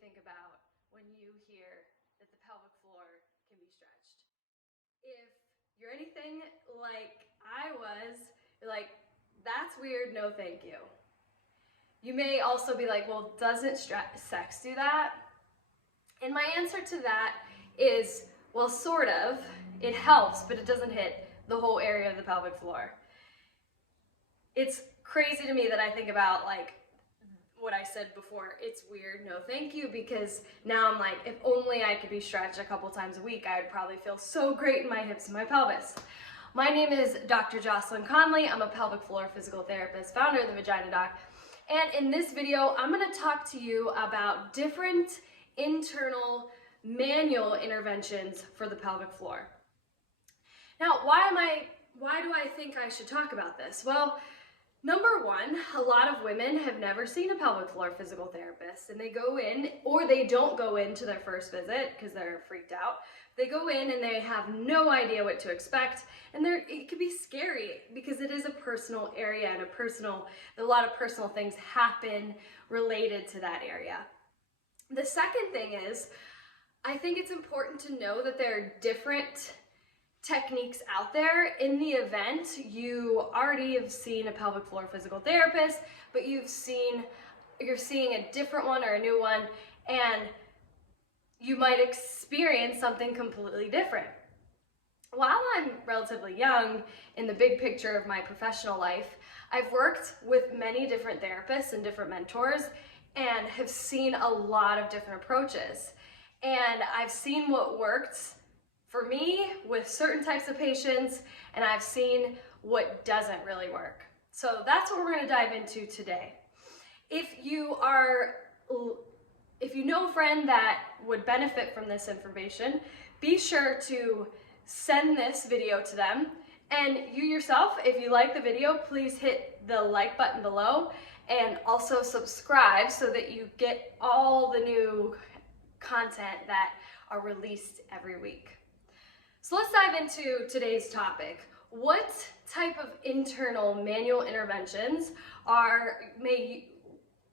think about when you hear that the pelvic floor can be stretched? If you're anything like I was, you're like, that's weird, no thank you. You may also be like, well, doesn't sex do that? And my answer to that is, well, sort of. It helps, but it doesn't hit the whole area of the pelvic floor. It's crazy to me that I think about like what I said before, it's weird, no thank you, because now I'm like, if only I could be stretched a couple times a week, I would probably feel so great in my hips and my pelvis. My name is Dr. Jocelyn Conley. I'm a pelvic floor physical therapist, founder of the Vagina Doc. And in this video, I'm gonna talk to you about different internal manual interventions for the pelvic floor. Now, why do I think I should talk about this? Well, number one, a lot of women have never seen a pelvic floor physical therapist, and they go in, or they don't go into their first visit because they're freaked out. They go in and they have no idea what to expect, and it can be scary because it is a personal area and a lot of personal things happen related to that area. The second thing is, I think it's important to know that there are different techniques out there. In the event you already have seen a pelvic floor physical therapist, but you're seeing a different one or a new one, and you might experience something completely different. While I'm relatively young in the big picture of my professional life, I've worked with many different therapists and different mentors and have seen a lot of different approaches. And I've seen what worked for me with certain types of patients, and I've seen what doesn't really work. So that's what we're going to dive into today. If you know a friend that would benefit from this information, be sure to send this video to them. And you yourself, if you like the video, please hit the like button below and also subscribe so that you get all the new content that are released every week. So let's dive into today's topic. What type of internal manual interventions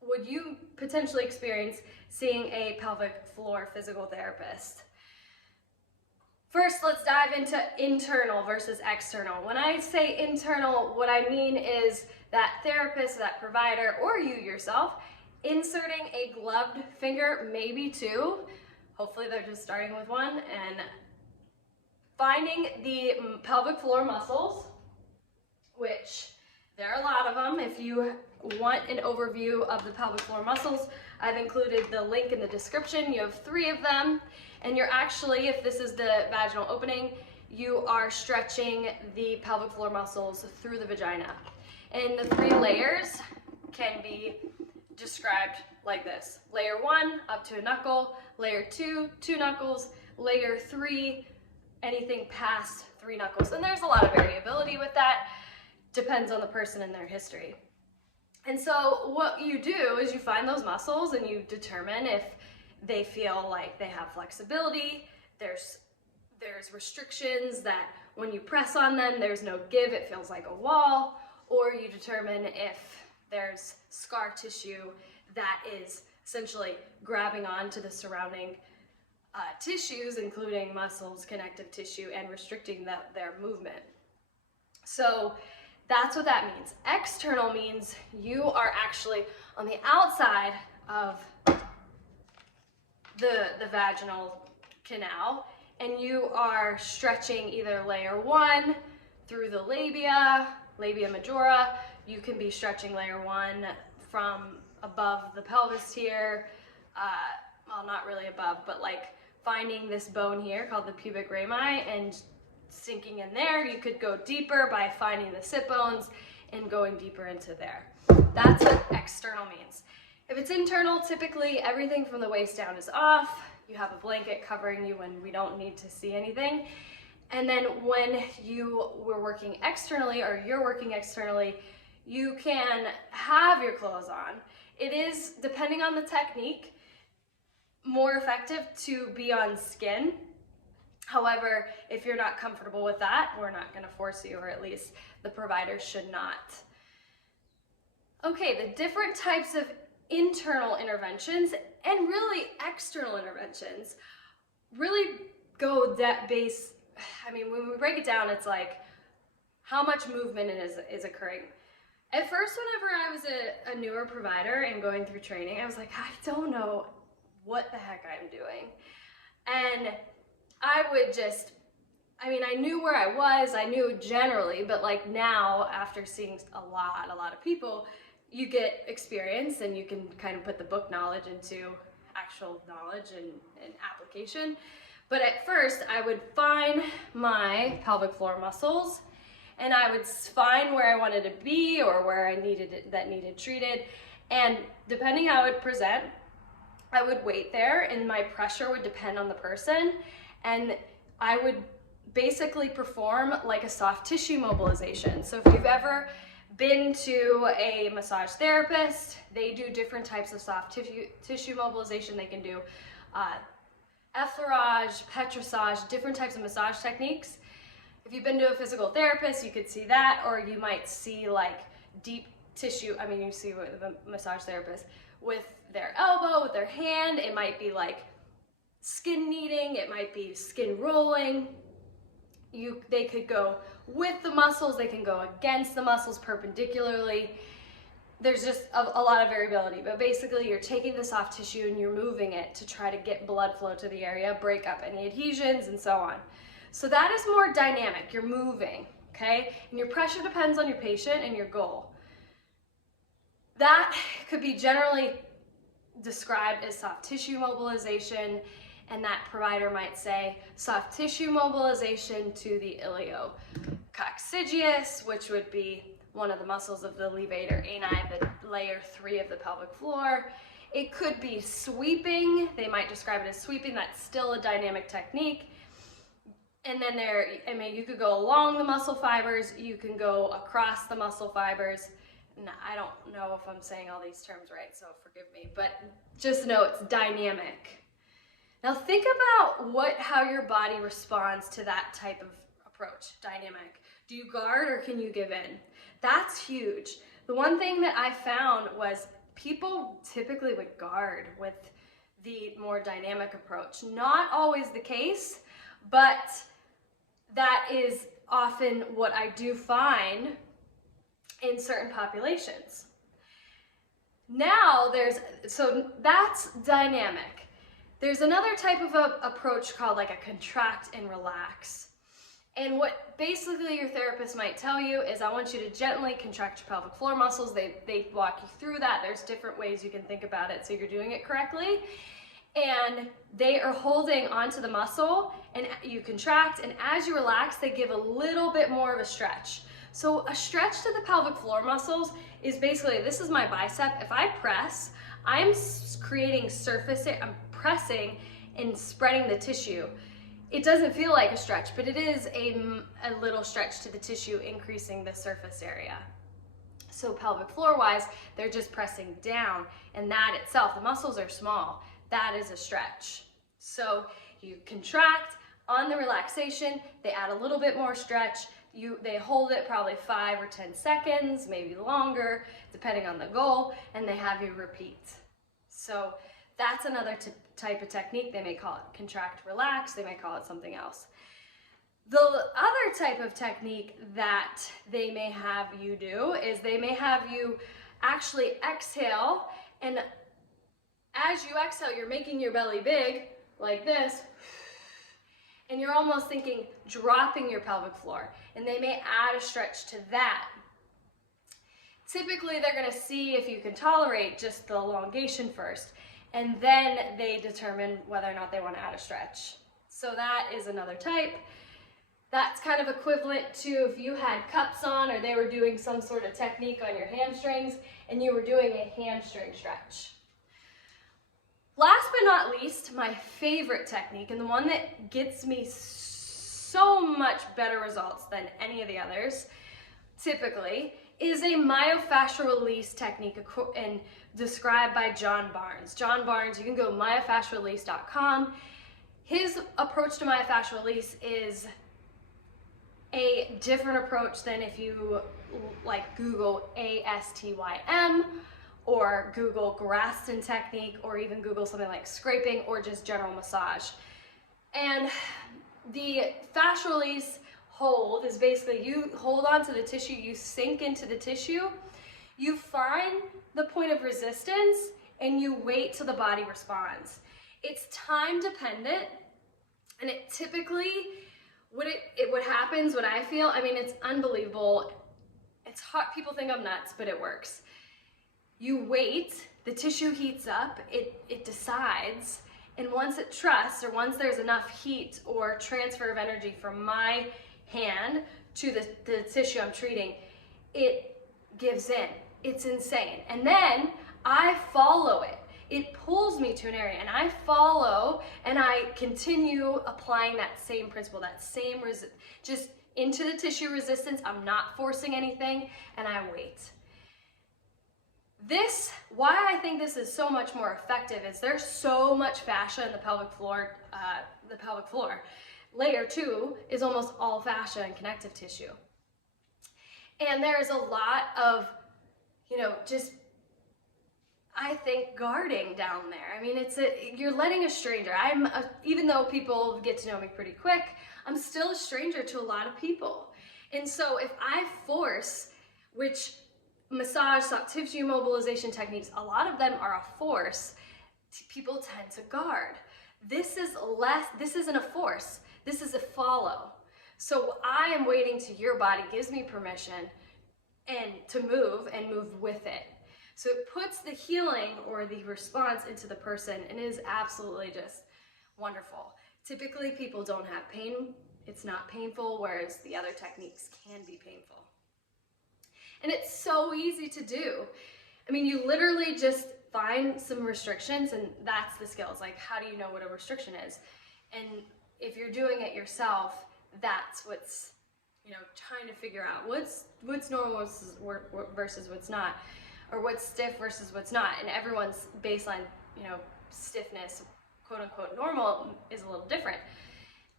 would you potentially experience seeing a pelvic floor physical therapist? First, let's dive into internal versus external. When I say internal, what I mean is that therapist, that provider, or you yourself, inserting a gloved finger, maybe two, hopefully they're just starting with one, and finding the pelvic floor muscles, which there are a lot of them. If you want an overview of the pelvic floor muscles, I've included the link in the description. You have 3 of them, and you're actually, if this is the vaginal opening, you are stretching the pelvic floor muscles through the vagina. And the 3 layers can be described like this. Layer 1, up to a knuckle. Layer 2, 2 knuckles. Layer 3, anything past 3 knuckles. And there's a lot of variability with that. Depends on the person and their history. And so what you do is you find those muscles and you determine if they feel like they have flexibility. There's restrictions that when you press on them, there's no give, it feels like a wall. Or you determine if there's scar tissue that is essentially grabbing onto the surrounding tissues, including muscles, connective tissue, and restricting their movement. So that's what that means. External means you are actually on the outside of the vaginal canal, and you are stretching either layer 1 through the labia majora. You can be stretching layer 1 from above the pelvis here, well, not really above, but like finding this bone here called the pubic rami and sinking in there. You could go deeper by finding the sit bones and going deeper into there. That's what external means. If it's internal, typically everything from the waist down is off. You have a blanket covering you when we don't need to see anything. And then when you were working externally, or you're working externally, you can have your clothes on. It is, depending on the technique, more effective to be on skin. However, if you're not comfortable with that, we're not going to force you, or at least the provider should not. Okay, the different types of internal interventions and really external interventions really go that base. I mean, when we break it down, it's like how much movement is occurring. At first, whenever I was a newer provider and going through training, I was like, I don't know what the heck I'm doing. And I would just, I mean, I knew where I was, I knew generally, but like now, after seeing a lot of people, you get experience and you can kind of put the book knowledge into actual knowledge and application. But at first, I would find my pelvic floor muscles and I would find where I wanted to be or where I needed it, that needed treated. And depending how it would present, I would wait there and my pressure would depend on the person. And I would basically perform like a soft tissue mobilization. So if you've ever been to a massage therapist, they do different types of soft tissue mobilization. They can do effleurage, petrissage, different types of massage techniques. If you've been to a physical therapist, you could see that, or you might see like deep tissue. I mean, you see with a massage therapist with their elbow, with their hand. It might be like skin kneading. It might be skin rolling. They could go with the muscles. They can go against the muscles perpendicularly. There's just a lot of variability, but basically you're taking the soft tissue and you're moving it to try to get blood flow to the area, break up any adhesions and so on. So that is more dynamic, you're moving, okay? And your pressure depends on your patient and your goal. That could be generally described as soft tissue mobilization, and that provider might say soft tissue mobilization to the iliococcygeus, which would be one of the muscles of the levator ani, the layer 3 of the pelvic floor. It could be sweeping. They might describe it as sweeping. That's still a dynamic technique. And then you could go along the muscle fibers. You can go across the muscle fibers. And I don't know if I'm saying all these terms right, so forgive me. But just know it's dynamic. Now think about how your body responds to that type of approach, dynamic. Do you guard or can you give in? That's huge. The one thing that I found was people typically would guard with the more dynamic approach. Not always the case, but that is often what I do find in certain populations. Now so that's dynamic. There's another type of approach called like a contract and relax. And what basically your therapist might tell you is, I want you to gently contract your pelvic floor muscles. They walk you through that. There's different ways you can think about it so you're doing it correctly. And they are holding onto the muscle and you contract, and as you relax, they give a little bit more of a stretch. So a stretch to the pelvic floor muscles is basically, this is my bicep. If I press, I'm creating surface, I'm pressing and spreading the tissue. It doesn't feel like a stretch, but it is a little stretch to the tissue, increasing the surface area. So pelvic floor wise, they're just pressing down, and that itself, the muscles are small. That is a stretch. So you contract on the relaxation, they add a little bit more stretch. They hold it probably 5 or 10 seconds, maybe longer, depending on the goal, and they have you repeat. So that's another type of technique. They may call it contract, relax. They may call it something else. The other type of technique that they may have you do is they may have you actually exhale, and as you exhale, you're making your belly big like this, and you're almost thinking dropping your pelvic floor, and they may add a stretch to that. Typically, they're going to see if you can tolerate just the elongation first, and then they determine whether or not they want to add a stretch. So that is another type. That's kind of equivalent to if you had cups on, or they were doing some sort of technique on your hamstrings and you were doing a hamstring stretch. Last but not least, my favorite technique, and the one that gets me so much better results than any of the others, typically, is a myofascial release technique and described by John Barnes. John Barnes, you can go myofascialrelease.com. His approach to myofascial release is a different approach than if you like Google ASTYM or Google Graston technique, or even Google something like scraping or just general massage. And the fascial release hold is basically you hold on to the tissue, you sink into the tissue, you find the point of resistance, and you wait till the body responds. It's time dependent, and it typically, what happens, what I feel, I mean, it's unbelievable. It's hard, people think I'm nuts, but it works. You wait, the tissue heats up, it decides, and once it trusts, or once there's enough heat or transfer of energy from my hand to the tissue I'm treating, it gives in. It's insane. And then I follow it. It pulls me to an area, and I follow, and I continue applying that same principle, that same just into the tissue resistance. I'm not forcing anything, and I wait. Why I think this is so much more effective is there's so much fascia in the pelvic floor. Layer 2 is almost all fascia and connective tissue. And there's a lot of, just, I think, guarding down there. I mean, you're letting a stranger. Even though people get to know me pretty quick, I'm still a stranger to a lot of people. And so if I force, which massage, soft tissue mobilization techniques, a lot of them are a force, people tend to guard. This isn't a force, this is a follow. So I am waiting till your body gives me permission and to move, and move with it. So it puts the healing or the response into the person, and it is absolutely just wonderful. Typically people don't have pain, it's not painful, whereas the other techniques can be painful. And it's so easy to do. I mean, you literally just find some restrictions, and that's the skills. Like, how do you know what a restriction is? And if you're doing it yourself, that's what's, trying to figure out what's normal versus what's not, or what's stiff versus what's not. And everyone's baseline, stiffness, quote unquote normal, is a little different.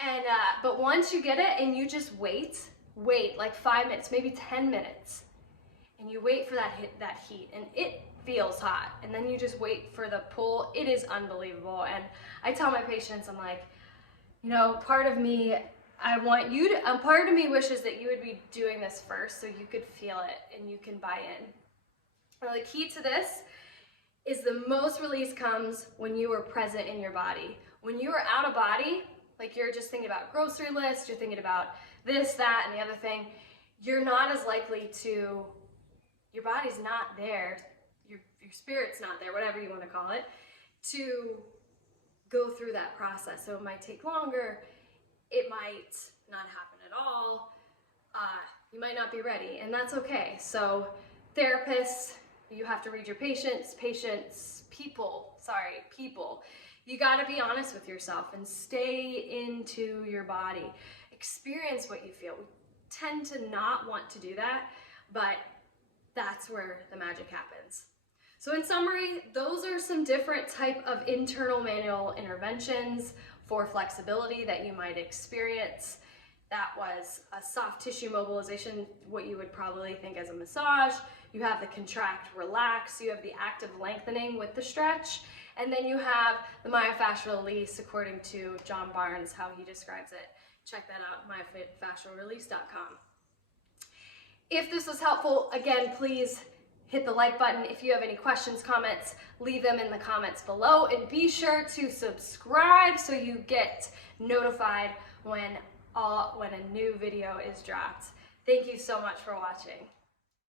And but once you get it, and you just wait like 5 minutes, maybe 10 minutes, and you wait for that heat, and it feels hot, and then you just wait for the pull. It is unbelievable. And I tell my patients, I'm like, part of me, part of me wishes that you would be doing this first so you could feel it and you can buy in. Now, the key to this is the most release comes when you are present in your body. When you are out of body, like you're just thinking about grocery lists, you're thinking about this, that, and the other thing, you're not as likely to, your body's not there, your spirit's not there, whatever you want to call it, to go through that process. So it might take longer, it might not happen at all, you might not be ready, and that's okay. So therapists, you have to read your people, you got to be honest with yourself and stay into your body, experience what you feel. We tend to not want to do that, but that's where the magic happens. So in summary, those are some different type of internal manual interventions for flexibility that you might experience. That was a soft tissue mobilization, what you would probably think as a massage. You have the contract, relax, you have the active lengthening with the stretch, and then you have the myofascial release according to John Barnes, how he describes it. Check that out, myofascialrelease.com. If this was helpful, again, please hit the like button. If you have any questions, comments, leave them in the comments below, and be sure to subscribe so you get notified when a new video is dropped. Thank you so much for watching.